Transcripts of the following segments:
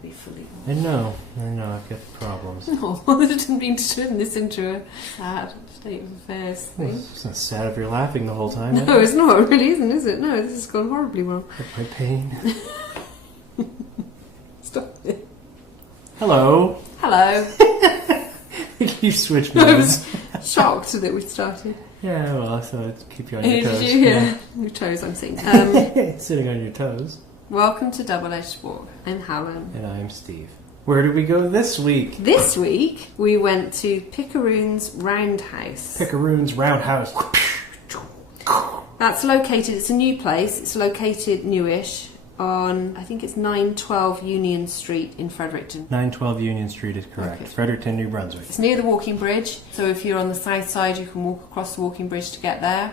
to be fully I know, I've got problems. No, I didn't mean to turn this into a sad state of affairs thing. It's not sad if you're laughing the whole time. No, it's not, it really isn't, is it? No, this has gone horribly wrong. My pain. Stop it. Hello. Hello. You switched modes. Shocked that we started. Yeah, well, I thought I'd keep you on your toes. Yeah, your toes, I'm saying. Sitting on your toes. Welcome to Double-Edged Spork. I'm Helen. And I'm Steve. Where did we go this week? This week, we went to Picaroons Roundhouse. Picaroons Roundhouse. That's located, it's a new place, it's located newish on, I think it's 912 Union Street in Fredericton. 912 Union Street is correct. Okay. Fredericton, New Brunswick. It's near the walking bridge, so if you're on the south side, you can walk across the walking bridge to get there.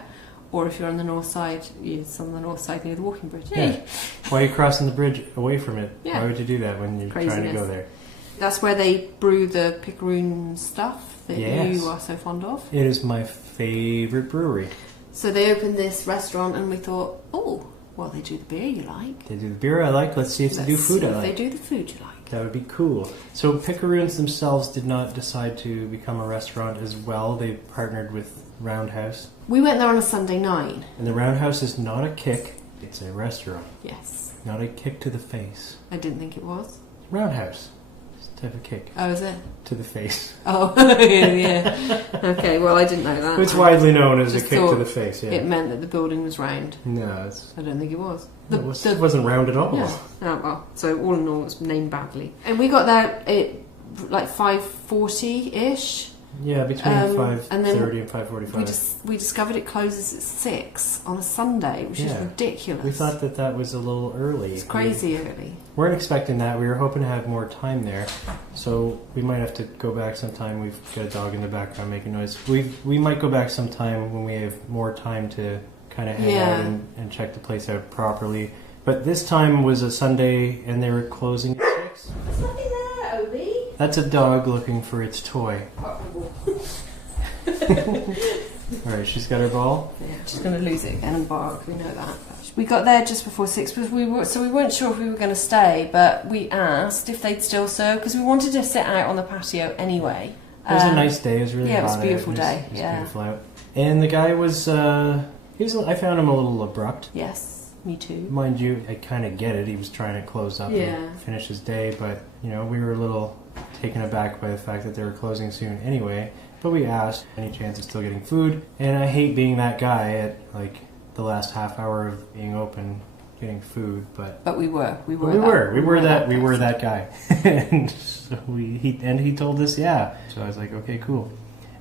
Or if you're on the north side, it's on the north side near the walking bridge. Yeah. Hey. Why are you crossing the bridge away from it? Yeah. Why would you do that when you're trying to go there? That's where they brew the Picaroon stuff that Yes. you are so fond of. It is my favourite brewery. So they opened this restaurant and we thought, oh, well, they do the beer you like. They do the beer I like. Let's see if they do food I like. They do the food you like. That would be cool. So Picaroons themselves did not decide to become a restaurant as well. They partnered with Roundhouse. We went there on a Sunday night. And the Roundhouse is not a kick, it's a restaurant. Yes. Not a kick to the face. I didn't think it was. Roundhouse. It's a type of kick. Oh, is it? To the face. Oh, yeah. Okay, well, I didn't know that. It's widely known as a Just kick to thought the face, yeah. It meant that the building was round. No, it's... I don't think it was. It wasn't round at all. Yeah. Oh, well, so all in all, it was named badly. And we got there at like 5:40-ish. Yeah, between 5:30 and 5:45. We discovered it closes at 6 on a Sunday, which is ridiculous. We thought that was a little early. It's crazy early. We weren't expecting that. We were hoping to have more time there, so we might have to go back sometime. We've got a dog in the background making noise. We might go back sometime when we have more time to kind of hang out and check the place out properly. But this time was a Sunday, and they were closing at 6. There's nothing there, Obi. That's a dog looking for its toy. Alright, she's got her ball. Yeah, she's going to lose it again and bark, we know that. We got there just before 6, because we weren't sure if we were going to stay, but we asked if they'd still serve, because we wanted to sit out on the patio anyway. It was a nice day, it was really hot. Yeah, it was a beautiful day. It was beautiful out. And the guy was, I found him a little abrupt. Yes, me too. Mind you, I kind of get it, he was trying to close up and finish his day, but, we were a little taken aback by the fact that they were closing soon anyway. But we asked, any chance of still getting food? And I hate being that guy at, like, the last half hour of being open, getting food, but we were that guy. And so he told us, yeah. So I was like, okay, cool.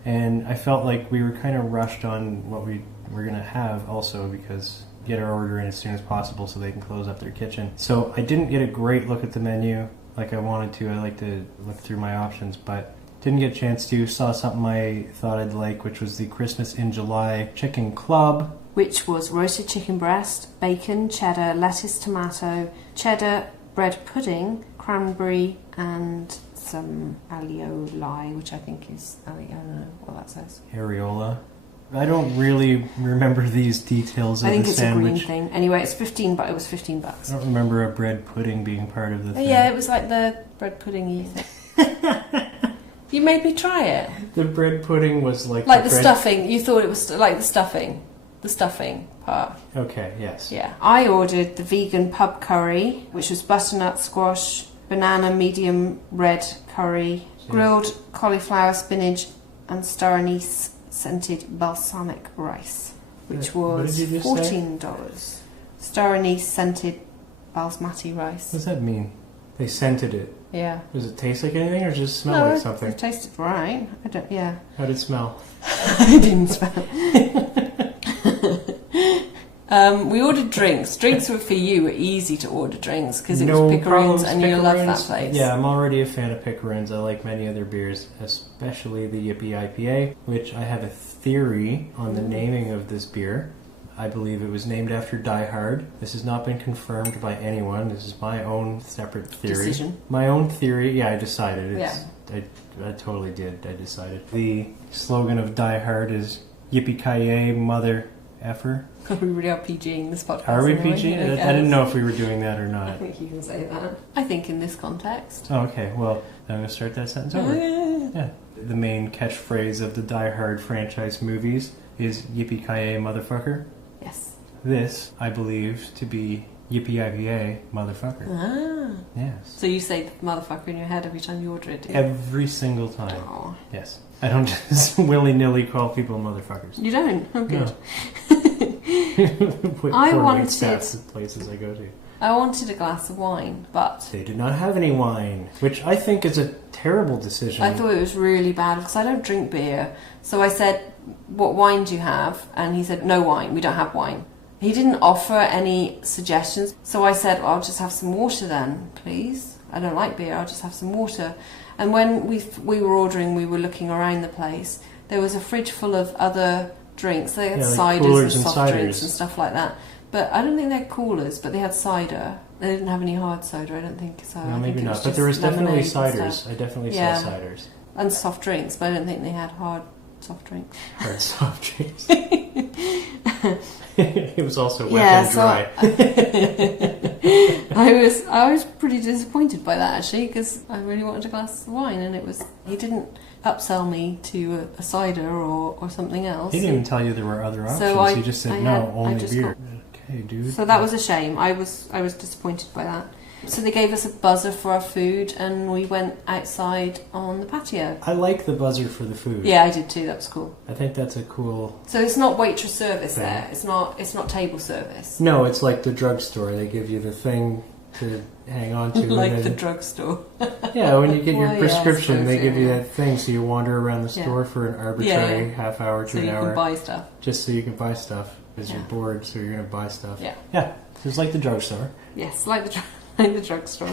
And I felt like we were kind of rushed on what we were going to have also, because get our order in as soon as possible so they can close up their kitchen. So I didn't get a great look at the menu like I wanted to. I like to look through my options, but didn't get a chance to. Saw something I thought I'd like, which was the Christmas in July Chicken Club. Which was roasted chicken breast, bacon, cheddar, lettuce, tomato, cheddar, bread pudding, cranberry, and some alioli, which I think is, I don't know what that says. Areola. I don't really remember these details of the sandwich. I think it's a green thing. Anyway, it's $15, but it was $15. I don't remember a bread pudding being part of the thing. Yeah, it was like the bread pudding-y thing. You made me try it. The bread pudding was like the stuffing. You thought it was like the stuffing. The stuffing part. Okay, yes. Yeah. I ordered the vegan pub curry, which was butternut squash, banana medium red curry, grilled cauliflower, spinach, and star anise scented balsamic rice, which was $14. Star anise scented basmati rice. What does that mean? They scented it. Yeah. Does it taste like anything, or just smell like something? It tasted right. I don't. Yeah. How did it smell? I didn't smell it. We ordered drinks. Drinks were for you. Were easy to order drinks because it was Picaroons, and you love that place. Yeah, I'm already a fan of Picaroons. I like many of their beers, especially the Yippee IPA, which I have a theory on the naming of this beer. I believe it was named after Die Hard. This has not been confirmed by anyone. This is my own separate theory. Decision. My own theory. Yeah, I decided. Yeah. I totally did. I decided. The slogan of Die Hard is Yippee-ki-yay, mother effer. We really are PGing this podcast. Are we anyway. PG? I didn't know if we were doing that or not. I think you can say that. I think in this context. Oh, okay. Well, I'm going to start that sentence over. Yeah. The main catchphrase of the Die Hard franchise movies is yippee-ki-yay, motherfucker. Yes. This, I believe, to be yippee-ki-yay, motherfucker. Ah. Yes. So you say motherfucker in your head every time you order it, do you? Every single time. Aww. Yes. I don't just willy-nilly call people motherfuckers. You don't? Oh, good. No. I wanted... the places I go to. I wanted a glass of wine, but... They did not have any wine, which I think is a terrible decision. I thought it was really bad because I don't drink beer. So I said, what wine do you have? And he said, no wine, we don't have wine. He didn't offer any suggestions. So I said, well, I'll just have some water then, please. I don't like beer, I'll just have some water. And when we were ordering, we were looking around the place. There was a fridge full of other drinks. They had like ciders and and soft drinks and stuff like that. But I don't think they had coolers, but they had cider. They didn't have any hard cider, I don't think so. No, maybe not. But there was definitely ciders. I definitely saw ciders. And soft drinks, but I don't think they had hard soft drinks. Hard soft drinks. It was also wet and dry. I was pretty disappointed by that actually, because I really wanted a glass of wine, and he didn't upsell me to a cider or something else. He didn't even tell you there were other options. So he just said only beer. Okay, dude. So that was a shame. I was disappointed by that. So they gave us a buzzer for our food, and we went outside on the patio. I like the buzzer for the food. Yeah, I did too. That was cool. I think that's a cool... So it's not waitress service thing. there. It's not table service. No, it's like the drugstore. They give you the thing to hang on to. Like the drugstore. Yeah, when you get your prescription, they give you yeah. that thing, so you wander around the store for an arbitrary half hour to an hour. So you can buy stuff. Just so you can buy stuff. Because you're bored, so you're going to buy stuff. Yeah. Yeah, it's like the drugstore. Yes, like the drugstore.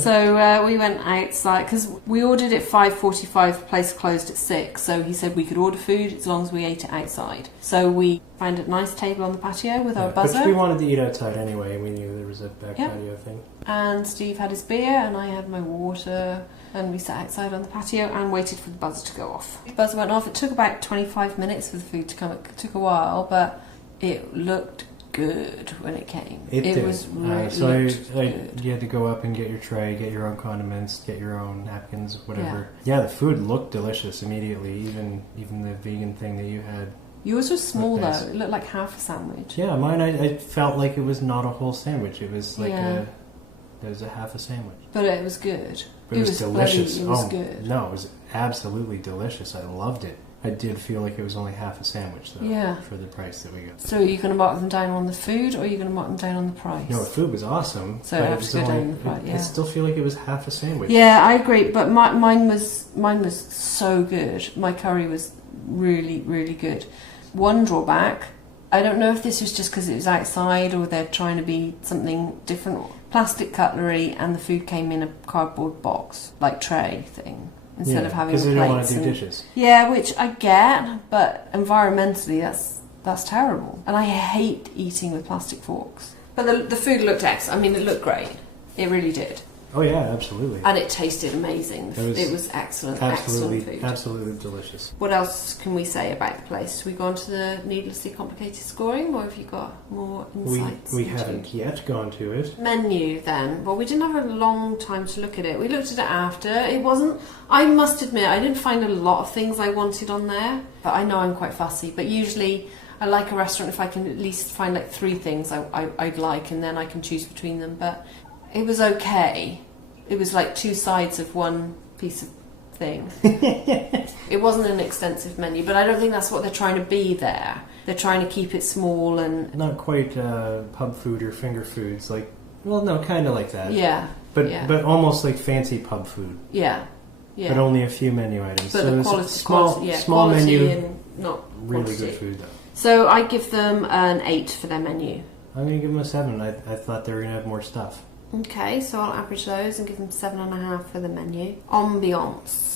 So we went outside because we ordered at 5:45. The place closed at 6. So he said we could order food as long as we ate it outside. So we found a nice table on the patio with our buzzer. But we wanted to eat outside anyway. We knew there was a back patio thing. And Steve had his beer, and I had my water. And we sat outside on the patio and waited for the buzzer to go off. The buzzer went off. It took about 25 minutes for the food to come. It took a while, but it looked good when it came. It was really good. You had to go up and get your tray, get your own condiments, get your own napkins, whatever. Yeah, the food looked delicious immediately. Even the vegan thing that you had. Yours was small though. It looked like half a sandwich. Yeah, mine. I felt like it was not a whole sandwich. It was like it was a half a sandwich. But it was good. But it was delicious. It was good. No, it was absolutely delicious. I loved it. I did feel like it was only half a sandwich, though, for the price that we got. So are you going to mark them down on the food, or are you going to mark them down on the price? No, the food was awesome. So it was good on the price, I still feel like it was half a sandwich. Yeah, I agree, but mine was so good. My curry was really, really good. One drawback, I don't know if this was just because it was outside or they're trying to be something different. Plastic cutlery, and the food came in a cardboard box, like tray thing. Instead of having plates. Because they don't want to do dishes. Yeah, which I get, but environmentally that's terrible. And I hate eating with plastic forks. But the food looked excellent. I mean, it looked great. It really did. Oh yeah, absolutely. And it tasted amazing. It was excellent, excellent food. Absolutely delicious. What else can we say about the place? Have we gone to the needlessly complicated scoring, or have you got more insights? We haven't yet gone to it. Menu then. Well, we didn't have a long time to look at it. We looked at it after. It wasn't... I must admit, I didn't find a lot of things I wanted on there. But I know I'm quite fussy. But usually I like a restaurant if I can at least find like 3 things I'd like, and then I can choose between them. But it was okay. It was like 2 sides of one piece of thing. It wasn't an extensive menu, but I don't think that's what they're trying to be there. They're trying to keep it small and... Not quite pub food or finger foods. Like, well, no, kind of like that. Yeah. But almost like fancy pub food. Yeah. Yeah. But only a few menu items. But so the quality, small menu, and not really quantity. good food though. So I give them an 8 for their menu. I'm going to give them a 7. I thought they were going to have more stuff. Okay, so I'll average those and give them 7.5 for the menu. Ambiance.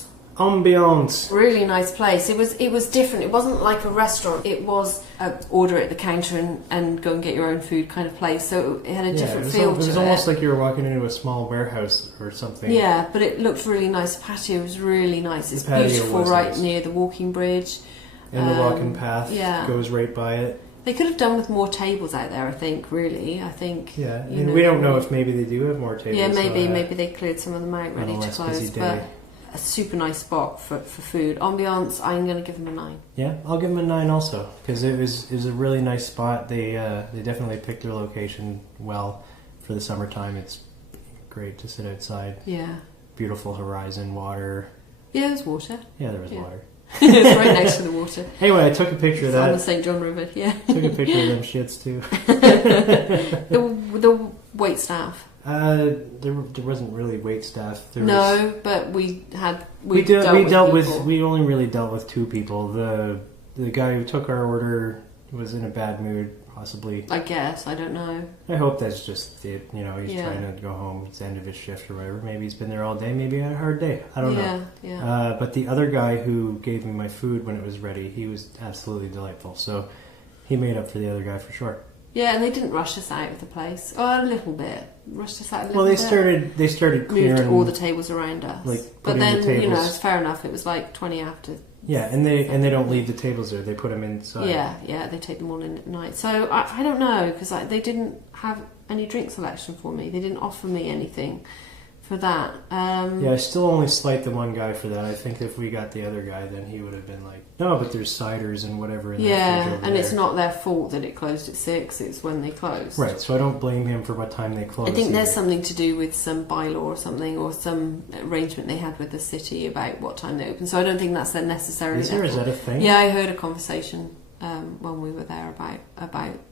Really nice place. It was different. It wasn't like a restaurant. It was a order at the counter and go and get your own food kind of place. So it had a different feel to it. It was almost like you were walking into a small warehouse or something. Yeah, but it looked really nice. The patio was really nice. It's beautiful right near the walking bridge. And the walking path goes right by it. They could have done with more tables out there, I think, really. I think... Yeah, and we don't know if maybe they do have more tables. Yeah, maybe they cleared some of them out ready to close. But a super nice spot for food. Ambiance, I'm going to give them a 9. Yeah, I'll give them a 9 also, because it was a really nice spot. They definitely picked their location well for the summertime. It's great to sit outside. Yeah. Beautiful horizon, water. Yeah, there's water. Yeah, there was water. It's right next to the water. Anyway, I took a picture of that. On the St. John River, yeah. Took a picture of them shits too. the wait staff. There wasn't really wait staff. But we only really dealt with 2 people. The guy who took our order was in a bad mood, possibly. I guess, I don't know. I hope that's just it. You know, he's trying to go home. It's the end of his shift or whatever. Maybe he's been there all day. Maybe he had a hard day. I don't know. Yeah. But the other guy who gave me my food when it was ready, he was absolutely delightful. So he made up for the other guy for sure. Yeah, and they didn't rush us out of the place. Oh, a little bit. Rushed us out a little bit. Well, they started clearing... Moved all the tables around us. But then, it's fair enough. It was like 20 after... Yeah, and they don't leave the tables there. They put them inside. Yeah, they take them all in at night. So I don't know, because they didn't have any drink selection for me. They didn't offer me anything for that. I still only slight the one guy for that. I think if we got the other guy, then he would have been like, no, but there's ciders and whatever in the fridge over and there. It's not their fault that it closed at 6. It's when they closed. Right, so I don't blame him for what time they closed. I think there's something to do with some bylaw or something, or some arrangement they had with the city about what time they open. So I don't think that's necessarily... Is that a thing? Yeah, I heard a conversation when we were there about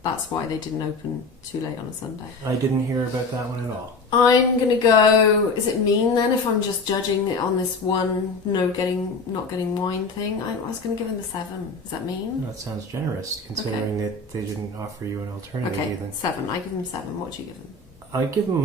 that's why they didn't open too late on a Sunday. I didn't hear about that one at all. I'm going to go... Is it mean then if I'm just judging it on this one not getting wine thing? I was going to give them a 7. Is that mean? That sounds generous, considering that they didn't offer you an alternative. Okay, even. 7. I give them 7. What do you give them? I give them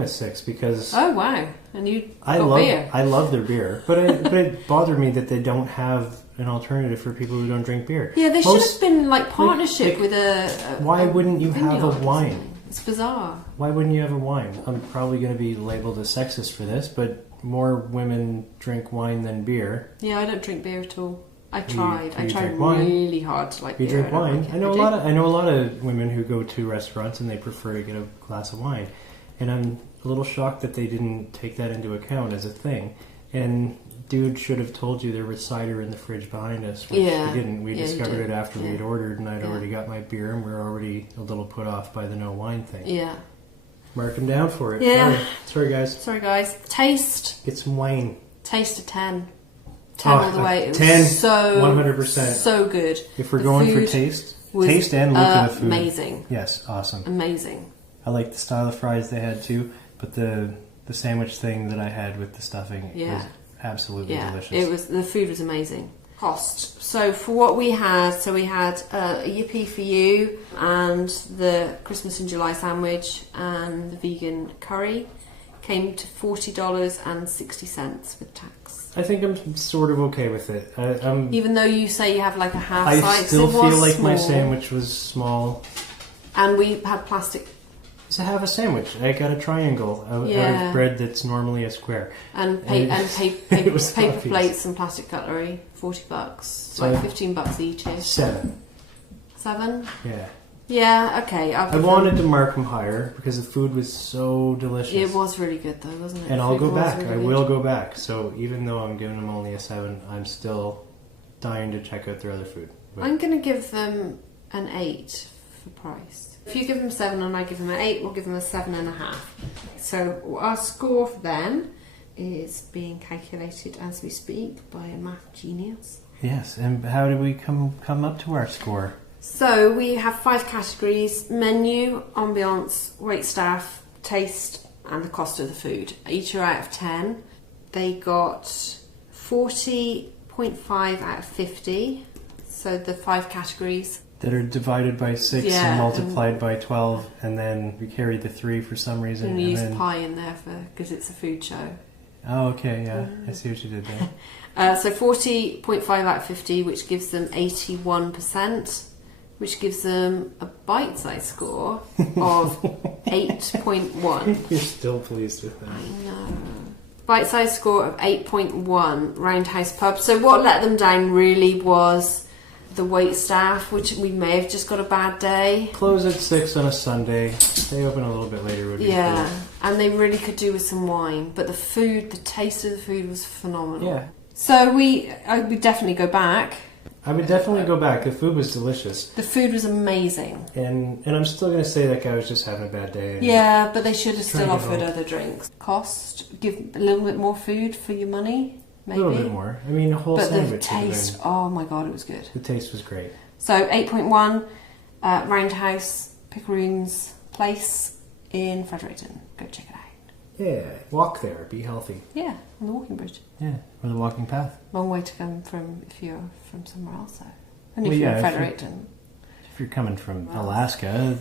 a 6 because... Oh, wow. And you got beer. I love their beer. But it bothered me that they don't have an alternative for people who don't drink beer. Yeah, there should have been partnership with a... Why wouldn't you have a wine? It's bizarre. Why wouldn't you have a wine? I'm probably going to be labelled as sexist for this, but more women drink wine than beer. Yeah, I don't drink beer at all. I tried. I tried really hard to like beer. You drink wine. I know a lot of women who go to restaurants and they prefer to get a glass of wine, and I'm a little shocked that they didn't take that into account as a thing. And dude should have told you there was cider in the fridge behind us, which we didn't. We discovered it after we had ordered, and I'd already got my beer, and we were already a little put off by the no wine thing. Yeah. Mark him down for it. Yeah. Sorry, guys. Sorry, guys. Taste. Get some wine. Taste a 10. 10 all the way. It 10. Was so 100%. So good. If we're going for taste and look at the food. Amazing. Yes, awesome. Amazing. I like the style of fries they had too, but the sandwich thing that I had with the stuffing was absolutely delicious. The food was amazing. Cost. So for what we had, we had a yippee for you and the Christmas in July sandwich and the vegan curry came to $40.60 with tax. I think I'm sort of okay with it. Even though you say you have like a half size, I still feel like my sandwich was small. And we had plastic. It's a half a sandwich. I got a triangle out of bread that's normally a square. And paper plates and plastic cutlery, $40. So like $15 each. 7. 7? Yeah. Yeah, okay. I wanted to mark them higher because the food was so delicious. It was really good though, wasn't it? And I'll go back. I will go back. So even though I'm giving them only a 7, I'm still dying to check out their other food. But I'm going to give them an 8 for price. If you give them 7 and I give them an 8, we'll give them a 7.5. So our score for them is being calculated as we speak by a math genius. Yes, and how did we come up to our score? So we have 5 categories: menu, ambiance, waitstaff, taste, and the cost of the food. Each are out of 10. They got 40.5 out of 50. So the 5 categories that are divided by 6 and multiplied by 12, and then we carried the 3 for some reason. And use pie in there because it's a food show. Oh, okay, yeah. I see what you did there. So 40.5 out of 50, which gives them 81%, which gives them a bite-size score of 8.1. You're still pleased with that. I know. Bite-size score of 8.1, Roundhouse Pub. So what let them down really was the wait staff, which we may have just got a bad day. Close at 6 on a Sunday. They open a little bit later would be cool. And they really could do with some wine. But the taste of the food was phenomenal. Yeah. So I would definitely go back. I would definitely go back. The food was delicious. The food was amazing. And I'm still going to say that guy was just having a bad day. Yeah, but they should have still offered other drinks. Cost, give a little bit more food for your money, maybe. A little bit more. I mean, a whole sandwich. But the taste, oh my God, it was good. The taste was great. So 8.1, Roundhouse, Picaroons Place in Fredericton. Go check it out. Yeah, walk there, be healthy. Yeah, on the walking bridge. Yeah, or the walking path. Long way to come from if you're from somewhere else, though. And if you're in Fredericton. If you're coming from Alaska,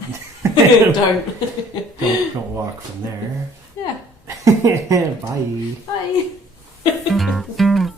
don't walk from there. Yeah. Bye. Bye.